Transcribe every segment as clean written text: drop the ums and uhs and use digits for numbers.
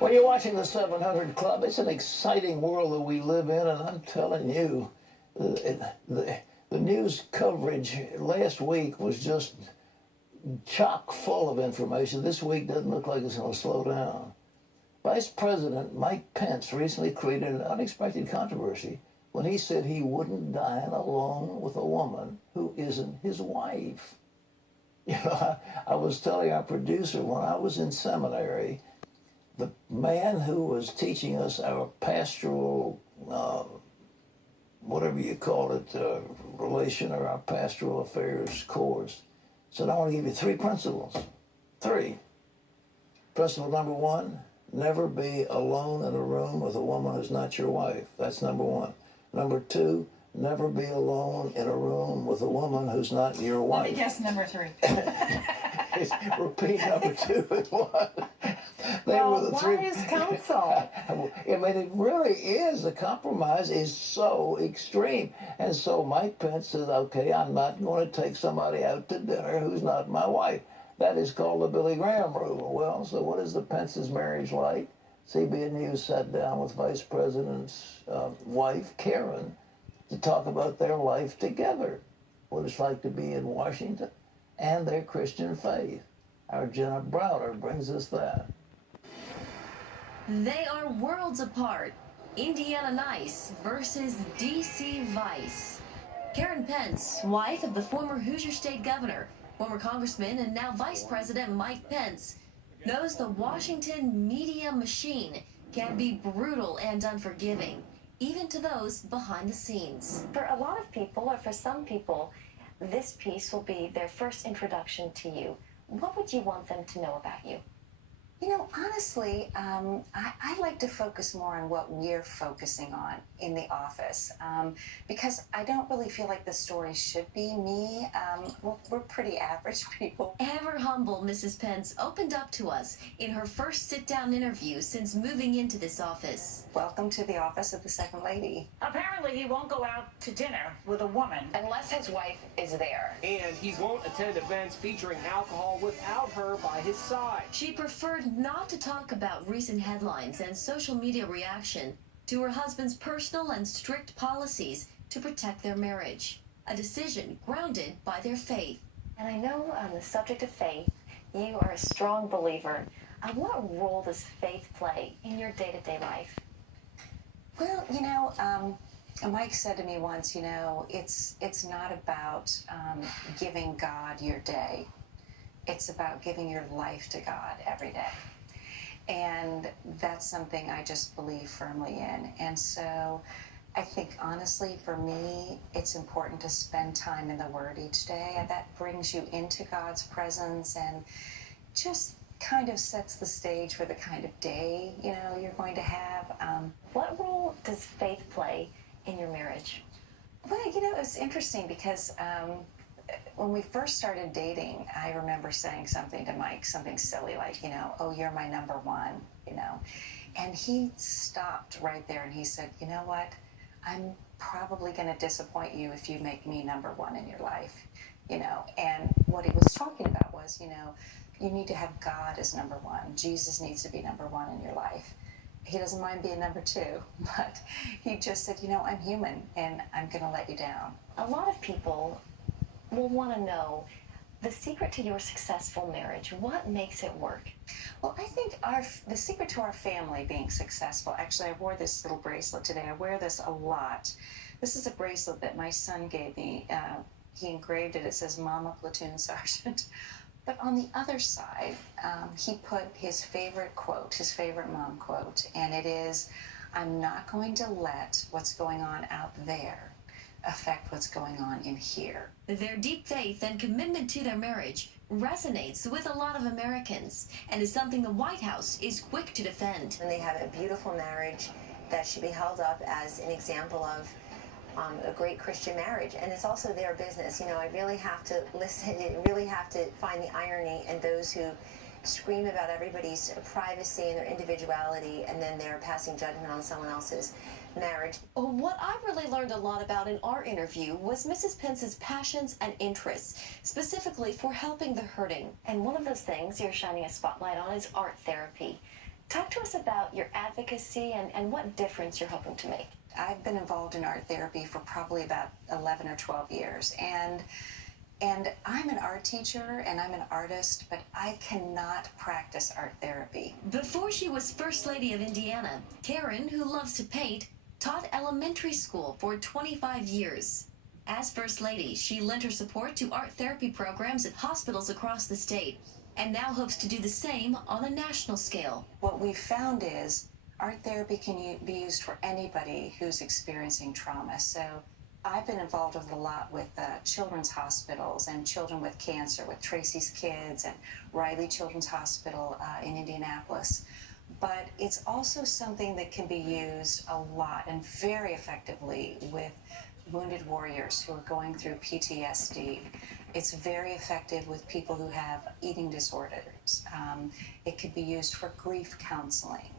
Well, you're watching the 700 Club. It's an exciting world that we live in, and I'm telling you, the news coverage last week was just chock full of information. This week doesn't look like it's going to slow down. Vice President Mike Pence recently created an unexpected controversy when he said he wouldn't dine alone with a woman who isn't his wife. You know, I was telling our producer when I was in seminary, the man who was teaching us our pastoral, whatever you call it, relation or our pastoral affairs course, said, I want to give you 3 principles. 3. Principle number 1, never be alone in a room with a woman who's not your wife. That's number 1. Number 2, never be alone in a room with a woman who's not your wife. Let me guess number 3. Repeat number 2 and 1. Wise counsel. I mean, it really is. The compromise is so extreme. And so Mike Pence says, okay, I'm not going to take somebody out to dinner who's not my wife. That is called the Billy Graham rule. Well, so what is the Pence's marriage like? CBN News sat down with Vice President's wife, Karen, to talk about their life together, what it's like to be in Washington, and their Christian faith. Our Jenna Browder brings us that. They are worlds apart. Indiana Nice versus D.C. Vice. Karen Pence, wife of the former Hoosier State Governor, former Congressman, and now Vice President Mike Pence, knows the Washington media machine can be brutal and unforgiving, even to those behind the scenes. For a lot of people, or for some people, this piece will be their first introduction to you. What would you want them to know about you? You know, honestly, I like to focus more on what we're focusing on in the office because I don't really feel like the story should be me. We're pretty average people. Ever humble Mrs. Pence opened up to us in her first sit-down interview since moving into this office. Welcome to the office of the Second Lady. Apparently, he won't go out to dinner with a woman unless his wife is there. And he won't attend events featuring alcohol without her by his side. She preferred not to talk about recent headlines and social media reaction to her husband's personal and strict policies to protect their marriage, a decision grounded by their faith. And I know on the subject of faith, you are a strong believer. What role does faith play in your day-to-day life? Well, you know, Mike said to me once, you know, it's not about giving God your day. It's about giving your life to God every day. And that's something I just believe firmly in. And so I think, honestly, for me, it's important to spend time in the Word each day. And that brings you into God's presence and just kind of sets the stage for the kind of day, you know, you're going to have. What role does faith play in your marriage? Well, you know, it's interesting because when we first started dating, I remember saying something to Mike, something silly like, you know, oh, you're my number one, you know. And he stopped right there and he said, you know what? I'm probably going to disappoint you if you make me number one in your life, you know. And what he was talking about was, you know, you need to have God as number one. Jesus needs to be number one in your life. He doesn't mind being number 2, but he just said, you know, I'm human and I'm going to let you down. A lot of people will want to know the secret to your successful marriage. What makes it work? Well, I think the secret to our family being successful, actually, I wore this little bracelet today. I wear this a lot. This is a bracelet that my son gave me. He engraved it. It says Mama Platoon Sergeant. But on the other side, he put his favorite quote, his favorite mom quote, and it is, I'm not going to let what's going on out there affect what's going on in here. Their deep faith and commitment to their marriage resonates with a lot of Americans and is something the White House is quick to defend. And they have a beautiful marriage that should be held up as an example of a great Christian marriage. And it's also their business. You know, I really have to listen, I really have to find the irony in those who scream about everybody's privacy and their individuality, and then they're passing judgment on someone else's marriage. What I really learned a lot about in our interview was Mrs. Pence's passions and interests, specifically for helping the hurting. And one of those things you're shining a spotlight on is art therapy. Talk to us about your advocacy and what difference you're hoping to make. I've been involved in art therapy for probably about 11 or 12 years. And I'm an art teacher and I'm an artist, but I cannot practice art therapy. Before she was First Lady of Indiana, Karen, who loves to paint, taught elementary school for 25 years. As First Lady, she lent her support to art therapy programs at hospitals across the state, and now hopes to do the same on a national scale. What we've found is art therapy can be used for anybody who's experiencing trauma. So I've been involved with a lot with children's hospitals and children with cancer, with Tracy's Kids and Riley Children's Hospital in Indianapolis. But it's also something that can be used a lot and very effectively with wounded warriors who are going through PTSD. It's very effective with people who have eating disorders. It could be used for grief counseling.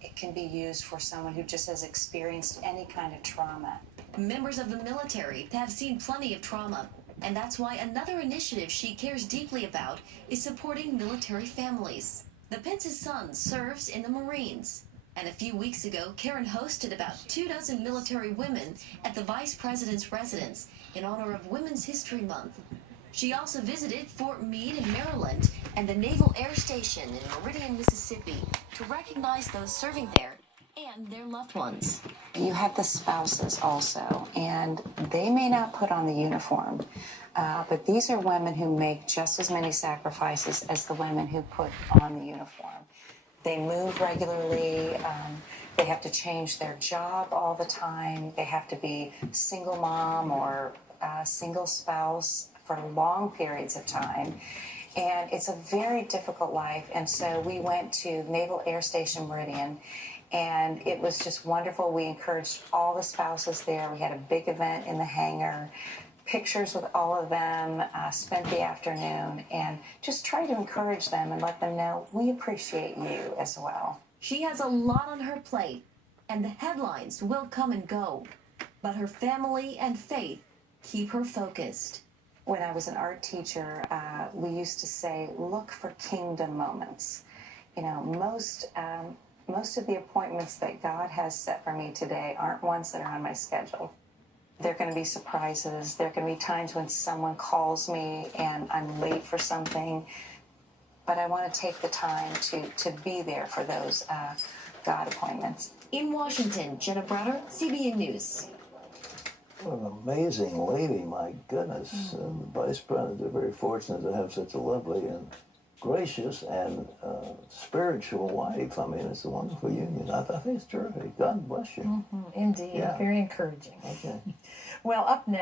It can be used for someone who just has experienced any kind of trauma. Members of the military have seen plenty of trauma, and that's why another initiative she cares deeply about is supporting military families. The Pence's son serves in the Marines, and a few weeks ago, Karen hosted about 24 military women at the Vice President's residence in honor of Women's History Month. She also visited Fort Meade in Maryland and the Naval Air Station in Meridian, Mississippi, to recognize those serving there and their loved ones. You have the spouses also, and they may not put on the uniform, but these are women who make just as many sacrifices as the women who put on the uniform. They move regularly, they have to change their job all the time, they have to be single mom or single spouse for long periods of time. And it's a very difficult life. And so we went to Naval Air Station Meridian, and it was just wonderful. We encouraged all the spouses there. We had a big event in the hangar, pictures with all of them, spent the afternoon, and just try to encourage them and let them know we appreciate you as well. She has a lot on her plate, and the headlines will come and go, but her family and faith keep her focused. When I was an art teacher, we used to say, look for kingdom moments. You know, most of the appointments that God has set for me today aren't ones that are on my schedule. There are going to be surprises. There are going to be times when someone calls me and I'm late for something, but I want to take the time to be there for those God appointments. In Washington, Jenna Browder, CBN News. What an amazing lady, my goodness. The Vice President, they're very fortunate to have such a lovely and gracious and spiritual wife. I mean, it's a wonderful union. I think it's terrific. God bless you. Indeed, Yeah. very encouraging. Okay. Well, up next.